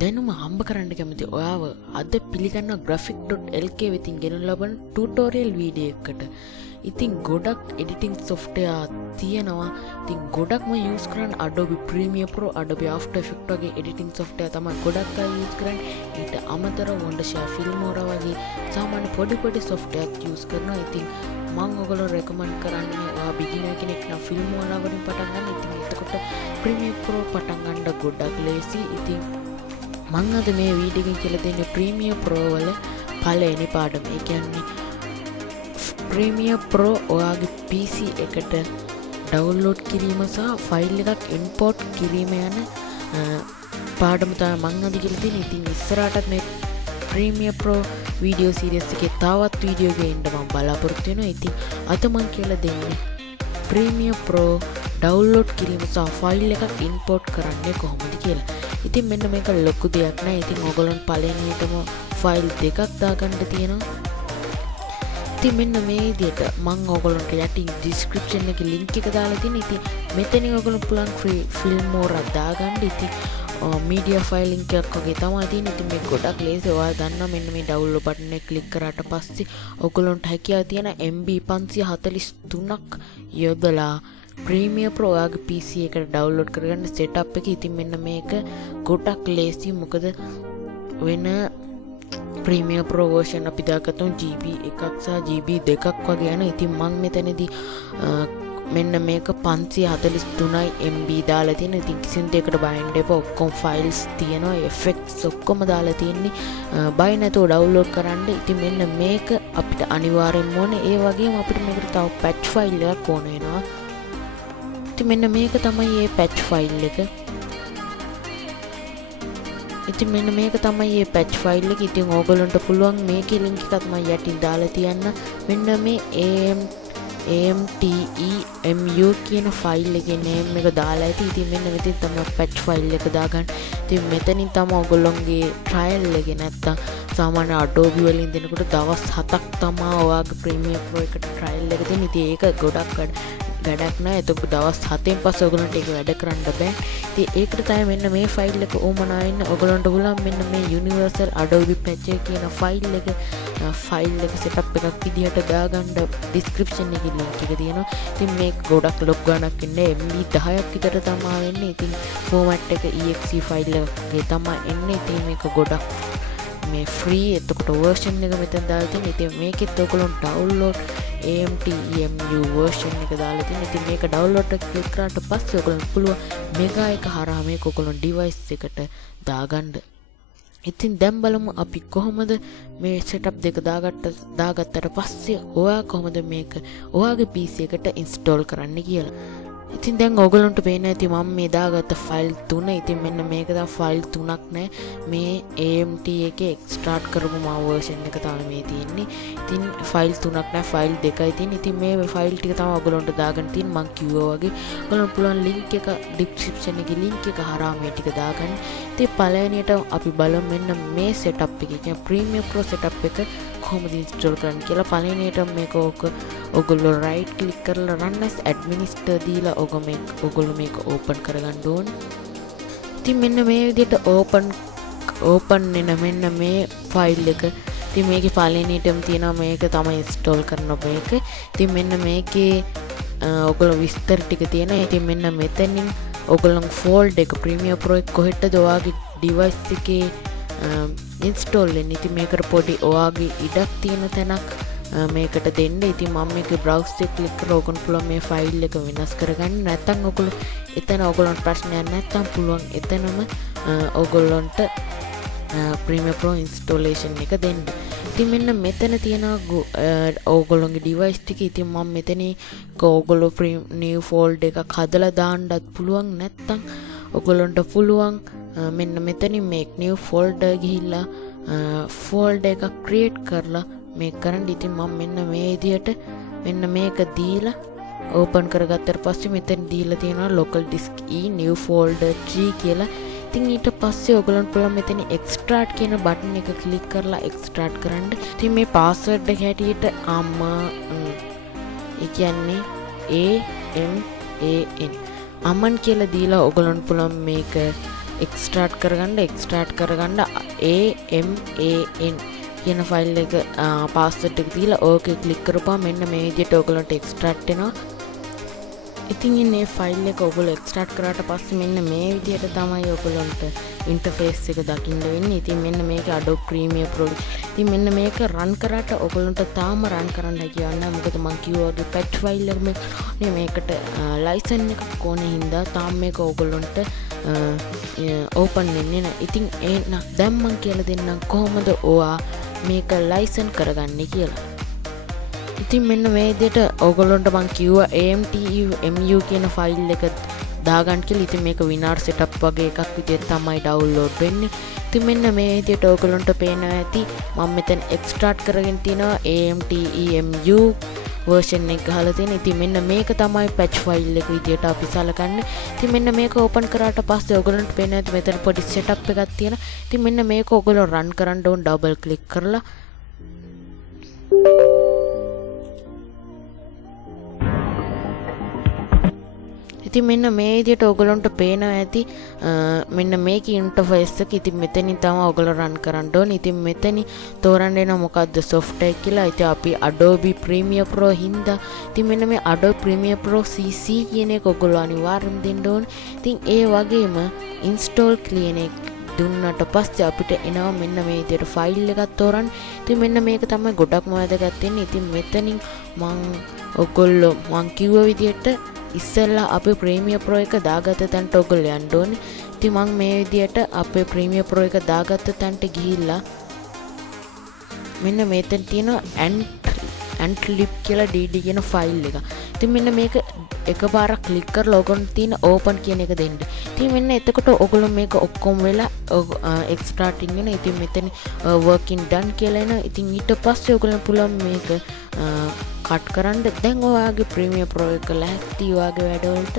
දැනුම හම්බ කරන්න කැමති ඔයාව අද පිළිගන්න graphic.lk වෙතින් ගෙනු ලබන ටියුටෝරියල් වීඩියෝ එකකට. ඉතින් ගොඩක් එඩිටිංగ్ software තියෙනවා. ඉතින් ගොඩක්ම use කරන්නේ Adobe Premiere Pro, Adobe After Effects වගේ එඩිටිංగ్ software තමයි ගොඩක් අය use කරන්නේ. ඊට අමතරව Wondershare Filmora වගේ සාමාන්‍ය පොඩි software use කරනවා. ඉතින් මම ඔයගොල්ලෝ recommend කරන්නේ ඔයා beginner කෙනෙක් නම් Filmora වලින් පටන් ගන්න. ඉතින් එතකොට Premiere Pro පටන් ගන්න ගොඩක් ලේසි. ඉතින් මම අද මේ වීඩියෝ එකෙන් කියලා දෙන්නේ Premiere Pro වල පළවෙනි පාඩම. ඒ කියන්නේ Premiere Pro ඔයාගේ PC එකට ඩවුන්ලෝඩ් කිරීම සහ ෆයිල් එකක් ඉම්පෝට් කිරීම යන පාඩම තමයි මම අද කියලා තියෙන්නේ. ඉතින් ඉස්සරහටත් මේ Premiere Pro වීඩියෝ සීරීස් එකේ තවත් වීඩියෝ එකකින් මම බලාපොරොත්තු වෙනවා. ඉතින් අද මම කියලා දෙන්නේ Premiere Pro ඩවුන්ලෝඩ් කිරීම සහ ෆයිල් එකක් ඉම්පෝට් කරන්නේ කොහොමද කියලා. ඉතින් මෙන්න මේක ලොකු දෙයක් නෑ. ඉතින් ඔයගොල්ලන් පළවෙනියටම ෆයිල් දෙකක් දාගන්න තියෙනවා. ඉතින් මෙන්න මේ විදිහට මම ඔයගොල්ලන්ට යටින් description එකේ link එක දාලා තියෙනවා. ඉතින් මෙතනින් ඔයගොල්ලෝ පුළුවන් free Filmora දාගන්න. ඉතින් media file link එකක් වගේ තමයි තියෙන්නේ. ඉතින් මේක ගොඩක් ලේසි. ඔයාලා දන්නවා මෙන්න මේ download button එක click කරාට පස්සේ ඔයගොල්ලන්ට හැකියාව තියෙන MB 543ක් යොදලා Premiere Pro ඔයාගේ PC එකට download කරගන්න setup එක. ඉතින් මෙන්න මේක ගොඩක් ලේසි. මොකද වෙන Premiere Pro version අපි දාගත්තුන් GB 1ක් සහ GB 2ක් වගේ යන. ඉතින් මම මෙතනදී මෙන්න මේක 543යි MB දාලා තියෙන. ඉතින් කිසිම දෙයකට බය වෙන්න එපා. ඔක්කොම files තියෙනවා, effects ඔක්කොම දාලා තියෙන්නේ. බය නැතුව download කරන්න. ඉතින් මෙන්න මේක අපිට අනිවාර්යෙන්ම ඕනේ. ඒ වගේම අපිට මේකට තව patch file එකක් ඕන වෙනවා. ඉතින් මෙන්න මේක තමයි මේ patch file එක. ඉතින් මෙන්න මේක තමයි මේ patch file එක. ඉතින් ඕගොල්ලන්ට පුළුවන් මේකේ link එකත් මම යටින් දාලා තියන්න. මෙන්න මේ amtemu කියන file එකේ name එක දාලා ඇති. ඉතින් මෙන්න මෙතන තමයි patch file එක දාගන්න. ඉතින් මෙතනින් තමයි ඔයගොල්ලන්ගේ trial එකේ නැත්තම් සාමාන්‍ය Adobe වලින් දෙනකොට දවස් 7ක් තමයි ඔයාගේ Premiere Pro එකට trial එක දෙන්නේ. ඉතින් ඒක ගොඩක් වැඩක් නෑ. එතකොට දවස් 7න් පස්සේ ඔයගොල්ලන්ට ඒක වැඩ කරන්න බෑ. ඉතින් ඒකට තමයි මෙන්න මේ ෆයිල් එක ඕමනා වෙන්න. ඔයගොල්ලන්ට පුළුවන් මෙන්න මේ Universal Adobe Patch කියන ෆයිල් එක setup එකක් විදිහට දාගන්න description එකේ link එක තියෙනවා. ඉතින් මේක ගොඩක් ලොක් ගණක් ඉන්නේ MB 10ක් විතර තමයි වෙන්නේ. ඉතින් format එක exe ෆයිල් එකේ තමයි එන්නේ. ඉතින් මේක ගොඩක් මේ free. එතකොට version එක මෙතන දාලා තියෙනවා. ඉතින් මේකෙත් ඔයගොල්ලෝ download amtemu version එක දාලා තියෙනවා. ඉතින් මේක download එක click කරාට පස්සේ ඔයගොල්ලන්ට පුළුවන් mega එක හරහා මේක ඔයගොල්ලෝ device එකට දාගන්න. ඉතින් දැන් බලමු අපි කොහොමද මේ setup දෙක දාගත්තට පස්සේ ඔයා කොහොමද මේක ඔයාගේ PC එකට install කරන්න කියලා. ඉතින් දැන් ඔයගොල්ලන්ට පේන්න ඇති මම මේ දාගත්ත ෆයිල් 3. ඉතින් මෙන්න මේක තමයි ෆයිල් 3ක් නෑ. මේ AMT එකේ extract කරපු මා version එක තමයි මේ තියෙන්නේ. ඉතින් ෆයිල් 3ක් නෑ, ෆයිල් 2යි තියෙන්නේ. ඉතින් මේ ෆයිල් ටික තමයි ඔයගොල්ලන්ට දාගන්න තියෙන්නේ. මම කිව්වා වගේ ඔයගොල්ලන්ට පුළුවන් link එක description එකේ link එක හරහා මේ ටික දාගන්න. ඉතින් පළවෙනියට අපි බලමු මෙන්න මේ setup එක. කියන්නේ Premiere Pro setup එක කොහොමද install කරන්න කියලා. පළවෙනියට මේක ඔයගොල්ලෝ right click කරලා run as administrator දීලා ඔයගොල්ලෝ මේක open කරගන්න ඕන. ඉතින් මෙන්න මේ විදිහට open වෙන මෙන්න මේ file එක. ඉතින් මේකේ පළවෙනියටම තියෙනවා මේක තමයි install කරන මේක. ඉතින් මෙන්න මේකේ ඔයගොල්ලෝ විස්තර ටික තියෙනවා. ඉතින් මෙන්න මෙතනින් ඔයගොල්ලෝ folder එක Premiere Pro එක කොහෙටද ඔයාගේ device එකේ install වෙන්නේ. ඉතින් මේකට පොඩි ඔයාගේ ඉඩක් තියෙන තැනක් මේකට දෙන්න. ඉතින් මම මේක browse එක click කරලා ඔයගොල්ලන්ට පුළුවන් මේ ෆයිල් එක වෙනස් කරගන්න. නැත්නම් ඔයගොල්ලෝ එතන ඔයගොල්ලන්ට ප්‍රශ්නයක් නැත්නම් පුළුවන් එතනම ඔයගොල්ලන්ට Premiere Pro installation එක දෙන්න. ඉතින් මෙන්න මෙතන තියෙනවා ඔයගොල්ලන්ගේ device ටික. ඉතින් මම මෙතනේ ඔයගොල්ලෝ new folder එකක් හදලා දාන්නත් පුළුවන්. නැත්නම් ඔයගොල්ලන්ට පුළුවන් මෙන්න මෙතනින් make new folder ගිහිල්ලා folder එකක් create කරලා මේක කරන්න. ඉතින් මම මෙන්න මේ විදියට මෙන්න මේක දීලා open කරගත්තට පස්සේ මෙතන දීලා තියෙනවා local disk E new folder 3 කියලා. ඉතින් ඊට පස්සේ ඔයගොල්ලන්ට පුළුවන් මෙතන extract කියන button එක click කරලා extract කරන්න. ඉතින් මේ password එක හැටියට ඒ කියන්නේ AMAN අමන් කියලා දීලා ඔයගොල්ලන්ට පුළුවන් මේක එක්ස්ට්‍රාක්ට් කරගන්න AMAN කියන ෆයිල් එක පාස්වර්ඩ් එක දීලා ඕකේ ක්ලික් කරපුවම මෙන්න මේ විදිහට ඔයගලන්ට එක්ස්ට්‍රාක්ට් වෙනවා. ඉතින් මේ ෆයිල් එක ඔයගොල්ලෝ එක්ස්ට්‍රාක්ට් කරාට පස්සේ මෙන්න මේ විදිහට තමයි ඔයගලන්ට ඉන්ටර්ෆේස් එක දකින්න වෙන්නේ. ඉතින් මෙන්න මේක Adobe Premiere Pro. ඉතින් මෙන්න මේක රන් කරාට ඔයගලන්ට තාම රන් කරන්න කියන්නේ මොකද මම කිව්වා වගේ patch file එක මේකට license එකක් ඕනේ හින්දා තාම මේක ඔයගලන්ට open වෙන්නේ නැහැ. ඉතින් දැන් මම කියලා දෙන්නම් කොහොමද ඔයා මේක license කරගන්නේ කියලා. ඉතින් මෙන්න මේ විදිහට ඔයගොල්ලන්ට මම කිව්වා AMTEMU කියන ෆයිල් එක දාගන්න කියලා. ඉතින් මේක විනාඩි setup වගේ එකක් විදිහට තමයි download වෙන්නේ. ඉතින් මෙන්න මේ විදිහට ඔයගොල්ලන්ට පේනවා ඇති මම මෙතන extract කරගෙන තිනවා AMTEMU version එක ගහලා තියෙන. ඉතින් මෙන්න මේක තමයි patch file එක විදිහට අපි සලකන්නේ. ඉතින් මෙන්න මේක open කරාට පස්සේ ඔයගොල්ලන්ට පේනවා ඇති මෙතන පොඩි setup එකක් තියෙනවා. ඉතින් මෙන්න මේක ඔයගොල්ලෝ run කරන්න ඕන double click කරලා. ඉතින් මෙන්න මේ විදිහට ඔයගලන්ට පේනවා ඇති මෙන්න මේක ඉන්ටර්ෆේස් එක. ඉතින් මෙතනින් තමයි ඔයගලෝ රන් කරන්න ඕනේ. ඉතින් මෙතනින් තෝරන්න එන මොකද්ද software කියලා. ඉතින් අපි Adobe Premiere Pro හින්දා ඉතින් මෙන්න මේ Adobe Premiere Pro CC කියන එක ඔයගලෝ අනිවාර්යෙන් දෙන්න ඕනේ. ඉතින් ඒ වගේම install කියන එක දුන්නට පස්සේ අපිට එනවා මෙන්න මේ විදිහට ෆයිල් එකක් තෝරන්න. ඉතින් මෙන්න මේක තමයි ගොඩක්ම වැදගත් වෙන්නේ. ඉතින් මෙතනින් මං කිව්ව විදිහට ඉස්සෙල්ලා අපේ Premiere Pro එක දාගත්ත තැනට ඔයගොල්ලෝ යන්න ඕනේ. ඉතින් මම මේ විදිහට අපේ Premiere Pro එක දාගත්ත තැනට ගිහිල්ලා මෙන්න මෙතන තියෙනවා antlib කියලා dd කියන ෆයිල් එක. ඉතින් මෙන්න මේක එකපාරක් ක්ලික් කරලා ඔයගොල්ලෝ තියෙන open කියන එක දෙන්න. ඉතින් මෙන්න එතකොට ඔයගොල්ලෝ මේක ඔක්කොම වෙලා extracting වෙන. ඉතින් මෙතන working done කියලා එනවා. ඉතින් ඊට පස්සේ ඔයගොල්ලෝ පුළුවන් මේක කට් කරන්න. දැන් ඔයාගේ Premiere Pro එක ලැහැත්ති ඔයාගේ වැඩවලට.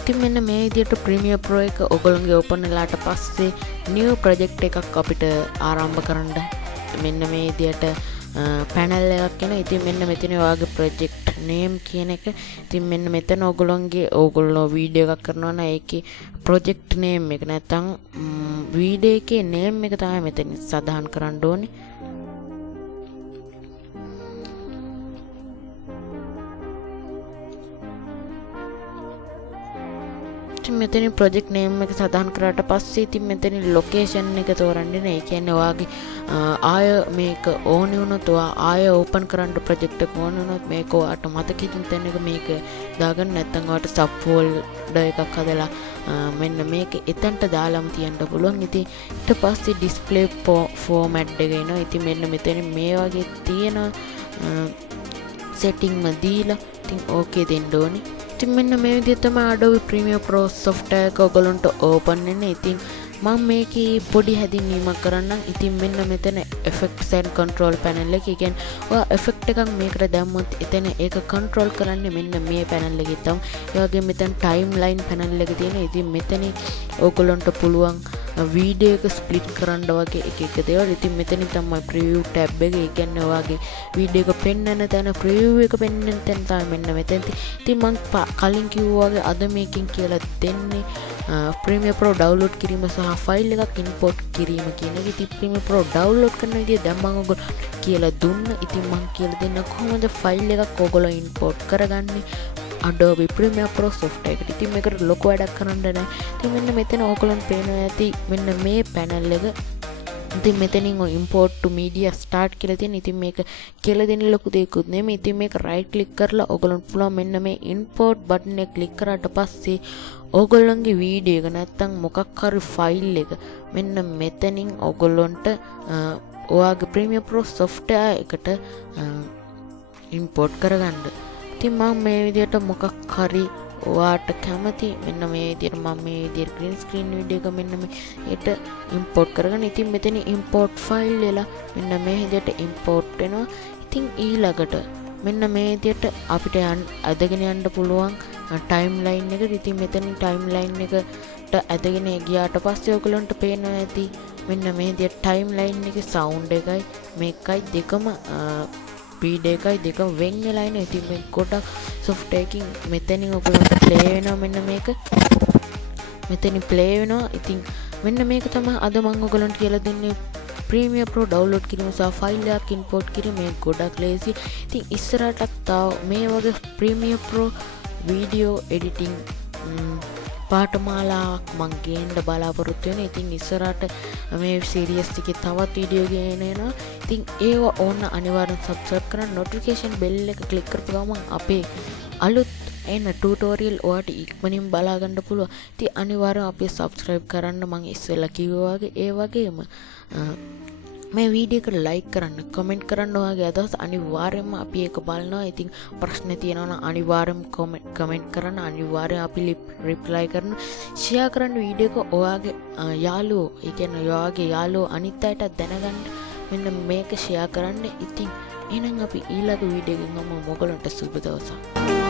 ඉතින් මෙන්න මේ විදිහට Premiere Pro එක ඔයගොල්ලෝගේ open වෙලාට පස්සේ new project එකක් අපිට ආරම්භ කරන්න මෙන්න මේ විදිහට panel එකක් එනවා. ඉතින් මෙන්න මෙතන ඔයාගේ project name කියන එක. ඉතින් මෙන්න මෙතන ඔයගොල්ලෝ වීඩියෝ එකක් කරනවා නම් ඒකේ project name එක නැත්නම් වීඩියෝ එකේ name එක තමයි මෙතන සඳහන් කරන්න ඕනේ. මෙතන project name එක සඳහන් කරාට පස්සේ ඉතින් මෙතන location එක තෝරන්න ඕනේ. ඒ කියන්නේ ඔයාගේ ආය මේක ඕනේ වුණොත් ඔයා ආය open කරන්න project එක ඕනේ වුණොත් මේක ඔයාට මතකින් තැන එක මේක දාගන්න. නැත්නම් ඔයාට sub folder එකක් හදලා මෙන්න මේක එතනට දාලාම තියන්න පුළුවන්. ඉතින් ඊට පස්සේ display format එක එනවා. ඉතින් මෙන්න මෙතන මේ වගේ තියෙන setting ම දීලා ඉතින් okay දෙන්න ඕනේ. ඉතින් මෙන්න මේ විදිහට තමයි Adobe Premiere Pro software එක ඔයගලන්ට open වෙන්නේ. ඉතින් මම මේකේ පොඩි හැදින්වීමක් කරන්නම්. ඉතින් මෙන්න මෙතන effects and control panel එක. කියන්නේ ඔයා effect එකක් මේකට දැම්මොත් එතන ඒක control කරන්නේ මෙන්න මේ panel එකේ තමයි. ඒ වගේම මෙතන timeline panel එක තියෙනවා. ඉතින් මෙතනින් ඔයගලන්ට පුළුවන් වීඩියෝ එක ස්ප්ලිට් කරන්න වගේ එක දේවල්. ඉතින් මෙතනින් තමයි preview tab එක. ඒ කියන්නේ ඔයාගේ වීඩියෝ එක පෙන්වන තැන preview එක පෙන්වන තැන තමයි මෙන්න මෙතන. ඉතින් මම කලින් කිව්වා වගේ අද මේකෙන් කියලා දෙන්නේ Premiere Pro download කිරීම සහ ෆයිල් එකක් import කිරීම කියන එක. ඉතින් Premiere Pro download කරන විදිය දැන් මම ඔයගොල්ලෝ කියලා දුන්නා. ඉතින් මම කියලා දෙන්න කොහොමද ෆයිල් එකක් ඔයගොල්ලෝ import කරගන්නේ Adobe Premiere Pro software එකට. ඉතින් මේකට ලොකු වැඩක් කරන්න නැහැ. ඉතින් මෙන්න මෙතන ඔයගොල්ලන්ට පේනවා ඇති මෙන්න මේ panel එක. ඉතින් මෙතනින් import to media start කියලා තියෙන. ඉතින් මේක කියලා දෙන්න ලොකු දෙයක්වත් නෙමෙයි. ඉතින් මේක right click කරලා ඔයගොල්ලන්ට පුළුවන් මෙන්න මේ import button එක click කරාට පස්සේ ඔයගොල්ලන්ගේ වීඩියෝ එක නැත්නම් මොකක් හරි ෆයිල් එක මෙන්න මෙතනින් ඔයගොල්ලන්ට ඔයාගේ Premiere Pro software එකට import කරගන්න. ඉතින් මම මේ විදිහට මොකක් හරි ඔයාට කැමති මෙන්න මේ විදිහට මම මේ විදිහට green screen වීඩියෝ එක මෙන්න මේකට import කරගන්න. ඉතින් මෙතන import file එලා මෙන්න මේ විදිහට import වෙනවා. ඉතින් ඊළඟට මෙන්න මේ විදිහට අපිට අදගෙන යන්න පුළුවන් timeline එකට. ඉතින් මෙතනින් timeline එකට අදගෙන ගියාට පස්සේ ඔයගලන්ට පේනවා ඇති මෙන්න මේ විදිහට timeline එකේ sound එකයි මේකයි දෙකම වීඩියෝ එකයි දෙකම වෙන් වෙලා ඉන්නේ. ඉතින් මේ ගොඩක් software එකකින් මෙතනින් ඔයගලන්ට play වෙනවා මෙන්න මේක. මෙතනින් ප්ලේ වෙනවා. ඉතින් මෙන්න මේක තමයි අද මම ඔයගලන්ට කියලා දෙන්නේ ප්‍රීමියර් ප්‍රෝ ඩවුන්ලෝඩ් කිරීම සහ ෆයිල් එකක් ඉම්පෝට් කිරීම. මේ ගොඩක් ලේසි. ඉතින් ඉස්සරහටත් තව මේ වගේ ප්‍රීමියර් ප්‍රෝ වීඩියෝ එඩිටිං පාඨමාලාවක් මං ගේන්න බලාපොරොත්තු වෙනවා. ඉතින් ඉස්සරහට මේ සීරීස් එකේ තවත් වීඩියෝ ගේන එනවා. ඉතින් ඒව ඕන්න අනිවාර්යෙන් සබ්ස්ක්‍රයිබ් කරන්න, නොටිෆිකේෂන් බෙල් එක ක්ලික් කරපු ගමන් අපේ අලුත් එන ටියුටෝරියල් ඔයාලට ඉක්මනින් බලා ගන්න පුළුවන්. ඉතින් අනිවාර්යෙන් අපි සබ්ස්ක්‍රයිබ් කරන්න මං ඉස්සෙල්ලා කිව්වා වගේ. ඒ වගේම මේ වීඩියෝ එකට ලයික් කරන්න, කමෙන්ට් කරන්න ඔයාගේ අදහස් අනිවාර්යයෙන්ම අපි ඒක බලනවා. ඉතින් ප්‍රශ්න තියෙනවා නම් අනිවාර්යයෙන්ම කමෙන්ට් කරන්න, අනිවාර්යයෙන් අපි රිප්ලයි කරනවා. ෂෙයා කරන්න වීඩියෝ එක ඔයාගේ යාළුවෝ, ඒ කියන්නේ ඔයාගේ යාළුවෝ අනිත් අයට දැනගන්න මෙන්න මේක ෂෙයා කරන්න. ඉතින් එහෙනම් අපි ඊළඟ වීඩියෝ එකෙන් ඔයාලට සුබ දවසක්.